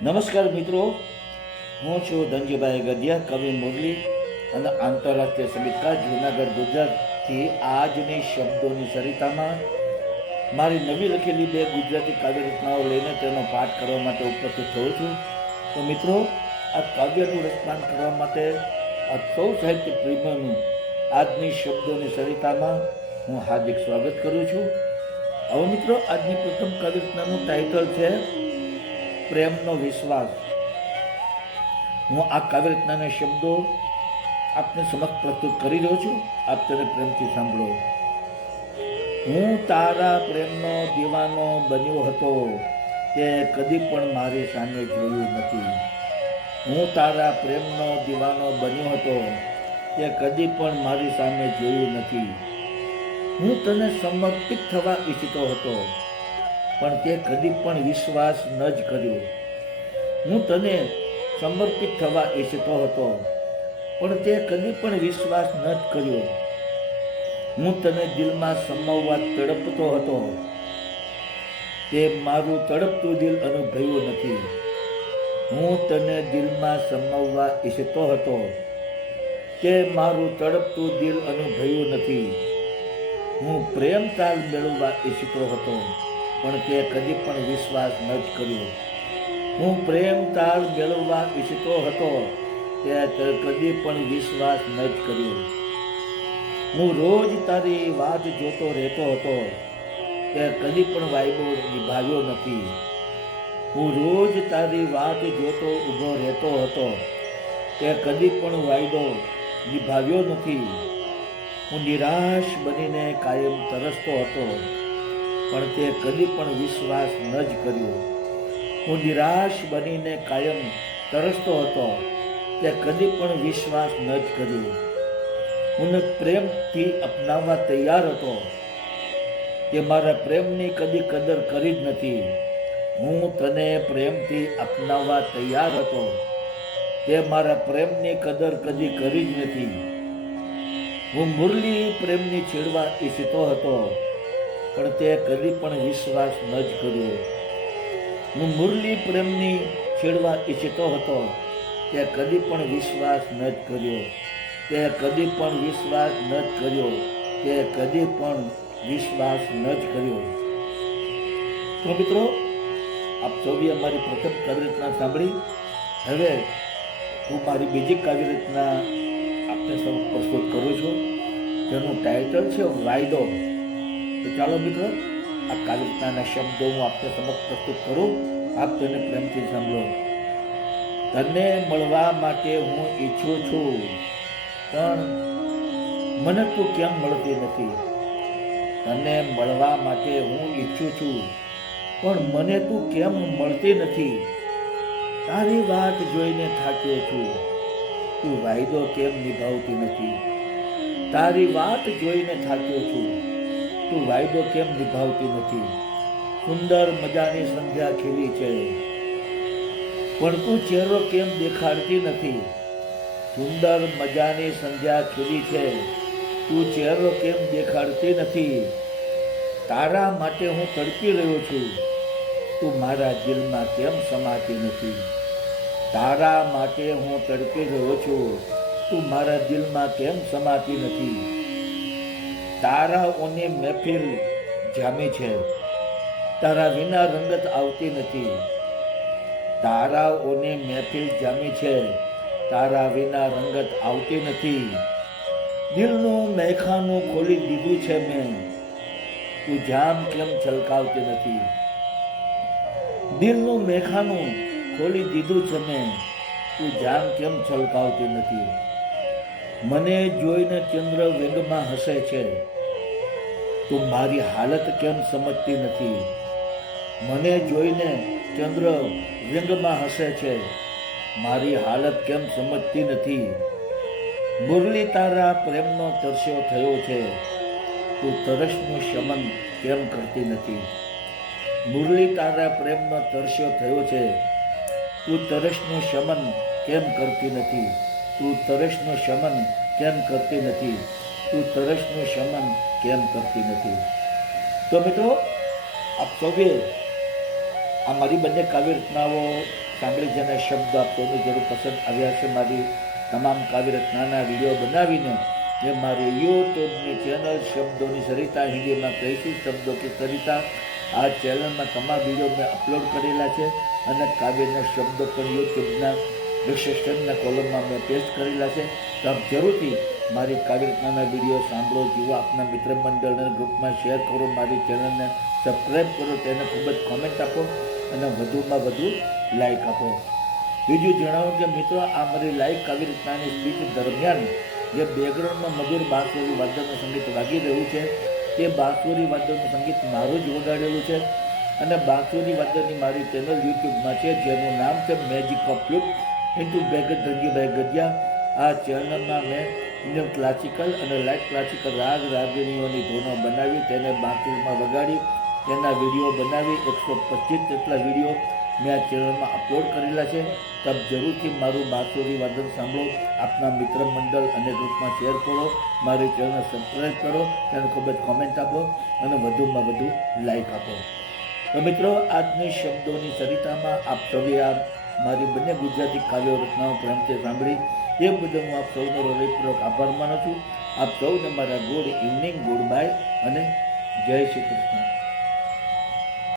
નમસ્કાર મિત્રો, હું છું ધનજીભાઈ ગઢિયા, કવિ મુરલી અને આંતરરાષ્ટ્રીય સંગીતકાર જૂનાગઢ ગુજરાતથી. આજની શબ્દોની સરિતામાં મારી નવી લખેલી 2 ગુજરાતી કાવ્ય રચનાઓ લઈને તેનો પાઠ કરવા માટે ઉપસ્થિત થયો છું. તો મિત્રો, આ કાવ્યનું રસપાન કરવા માટે આ સૌ સાહિત્ય પ્રેમીઓનું આજની શબ્દોની સરિતામાં હું હાર્દિક સ્વાગત કરું છું. હવે મિત્રો, આજની પ્રથમ કાવ્ય રચનાનું ટાઇટલ છે પ્રેમનો વિશ્વાસ. હું આ કાવ્ય રચનાના શબ્દો આપને સમક્ષ પ્રસ્તુત કરી રહ્યો છું. આપ તેને પ્રેમથી સાંભળો. હું તારા પ્રેમનો દીવાનો બન્યો હતો, તે કદી પણ મારી સામે જોયું નથી. હું તારા પ્રેમનો દીવાનો બન્યો હતો, તે કદી પણ મારી સામે જોયું નથી. હું તને સમર્પિત થવા ઈચ્છતો હતો, પણ તે કદી પણ વિશ્વાસ ન જ કર્યો. હું તને સમર્પિત થવા ઈચ્છતો હતો, પણ તે કદી પણ વિશ્વાસ ન જ કર્યો. હું તને દિલમાં સમાવવા તડપતો હતો, તે મારું તડપતું દિલ અનુભવ્યું નથી. હું તને દિલમાં સમાવવા ઈચ્છતો હતો, તે મારું તડપતું દિલ અનુભવ્યું નથી. હું પ્રેમ તાલ મેળવવા ઈચ્છતો હતો, પણ તે કદી પણ વિશ્વાસ ન જ કર્યો. હું પ્રેમ તાલ મેળવવા ઈચ્છતો હતો, તે કદી પણ વિશ્વાસ ન જ કર્યો. હું રોજ તારી વાત જોતો રહેતો હતો, તે કદી પણ વાયદો નિભાવ્યો નથી. હું રોજ તારી વાત જોતો ઊભો રહેતો હતો, તે કદી પણ વાયદો નિભાવ્યો નથી. હું નિરાશ બનીને કાયમ તરસતો હતો, પણ તે કદી પણ વિશ્વાસ ન જ કર્યો. હું નિરાશ બનીને કાયમ તરસતો હતો, તે કદી પણ વિશ્વાસ ન જ કર્યો. હું પ્રેમથી અપનાવવા તૈયાર હતો, તે મારા પ્રેમની કદી કદર કરી જ નથી. હું તને પ્રેમથી અપનાવવા તૈયાર હતો, તે મારા પ્રેમની કદર કદી કરી જ નથી. હું મુરલી પ્રેમની છેડવા ઈચ્છતો હતો, પણ તે કદી પણ વિશ્વાસ ન જ કર્યો. હું મુરલી પ્રેમની છેડવા ઈચ્છતો હતો, તે કદી પણ વિશ્વાસ ન જ કર્યો. તે કદી પણ વિશ્વાસ ન જ કર્યો. તે કદી પણ વિશ્વાસ ન જ કર્યો. તો મિત્રો, આપ સૌએ અમારી પ્રથમ કાવ્ય રચના સાંભળી. હવે હું મારી બીજી કાવ્ય રચના આપને સૌ પ્રસ્તુત કરું છું, જેનું ટાઇટલ છે વાયદો. તો ચાલો મિત્રો, આ કાવ્ય રચનાના શબ્દો હું આપને સમક્ષ પ્રસ્તુત કરું. આપ તેને પ્રેમથી સાંભળો. તને મળવા માટે હું ઈચ્છું છું, પણ મને તું કેમ મળતી નથી. તને મળવા માટે હું ઈચ્છું છું, પણ મને તું કેમ મળતી નથી. તારી વાત જોઈને થાક્યો છું, તું વાયદો કેમ નિભાવતી નથી. તારી વાત જોઈને થાક્યો છું, તું વાયદો કેમ નિભાવતી નથી. સુંદર મજાની સંધ્યા ખીલી છે, પણ તું ચહેરો કેમ દેખાડતી નથી. સુંદર મજાની સંધ્યા ખીલી છે, તું ચહેરો કેમ દેખાડતી નથી. તારા માટે હું તડપી રહ્યો છું, તું મારા દિલમાં કેમ સમાતી નથી. તારા માટે હું તડપી રહ્યો છું, તું મારા દિલમાં કેમ સમાતી નથી. તારાઓની મહેફિલ જામી છે, તારા વિના રંગત આવતી નથી. તારાઓની મહેફિલ જામી છે, તારા વિના રંગત આવતી નથી. દિલનું મેખાનું ખોલી દીધું છે મેં, તું જામ કેમ છલકાવતી નથી. દિલનું મેખાનું ખોલી દીધું છે મેં, તું જામ કેમ છલકાવતી નથી. મને જોઈને ચંદ્ર વ્યંગમાં હસે છે, તું મારી હાલત કેમ સમજતી નથી. મને જોઈને ચંદ્ર વ્યંગમાં હસે છે, મારી હાલત કેમ સમજતી નથી. મુરલી તારા પ્રેમનો તરસ્યો થયો છે, તું તરસનું શમન કેમ કરતી નથી. મુરલી તારા પ્રેમનો તરસ્યો થયો છે, તું તરસનું શમન કેમ કરતી નથી. તું તરસનું શમન કેમ કરતી નથી. તું તરસનું શમન કેમ કરતી નથી. તો મિત્રો, આપ સૌએ આ મારી બંને કાવ્ય રચનાઓ સાંભળી જેના શબ્દ આપ સૌને જરૂર પસંદ આવ્યા છે. મારી તમામ કાવ્ય રચનાના વિડીયો બનાવીને જે મારી યુટ્યુબની ચેનલ શબ્દોની સરિતા, હિન્દીમાં કહીશું શબ્દો की સરિતા, આ ચેનલમાં તમામ વિડીયો મેં અપલોડ કરેલા છે અને કાવ્યના શબ્દો પણ યુટ્યુબના ડિસ્ક્રિપ્શનના કોલમમાં મેં પેસ્ટ કરેલા છે. તો આપ જરૂરથી મારી કાવ્ય રચનાના વિડીયો સાંભળો, જુઓ, આપના મિત્ર મંડળના ગ્રુપમાં શેર કરો, મારી ચેનલને સબસ્ક્રાઈબ કરો, તેને ખૂબ જ કોમેન્ટ આપો અને વધુમાં વધુ લાઈક આપો. બીજું જણાવો કે મિત્રો, આ મારી લાઈવ કાવ્ય રચનાની સ્પીચ દરમિયાન જે બેકગ્રાઉન્ડમાં મધુર બાંસુરી વાદ્યનું સંગીત વાગી રહ્યું છે તે બાંસુરી વાદ્યનું સંગીત મારું જ વગાડેલું છે અને બાંસુરી વાદ્યની મારી ચેનલ યુટ્યુબમાં છે જેનું નામ છે magic of flute into beggar Dhanjibhai Gadhiya. આ ચેનલમાં મેં ક્લાસિકલ અને લાઇટ ક્લાસિકલ રાગ રાગિણીઓની ધૂનો બનાવી તેને બાંસુરીમાં વગાડી તેના વિડીયો બનાવી 125 જેટલા વિડીયો મેં આ ચેનલમાં અપલોડ કરેલા છે. તો જરૂરથી મારું બાંસુરી વાદન સાંભળો, આપના મિત્ર મંડળ અને ગ્રુપમાં શેર કરો, મારી ચેનલ સબસ્ક્રાઈબ કરો, તેને ખૂબ જ કોમેન્ટ આપો અને વધુમાં વધુ લાઈક આપો. તો મિત્રો, આજની શબ્દોની સરિતામાં આપ સૌએ આ મારી બંને ગુજરાતી કાવ્ય રચનાઓ પ્રેમથી સાંભળી એ બદલ હું આપ સૌનો હૃદયપૂર્વક આભાર માનું છું. આપ સૌને મારા ગુડ ઇવનિંગ, ગુડ બાય અને જય શ્રી કૃષ્ણ.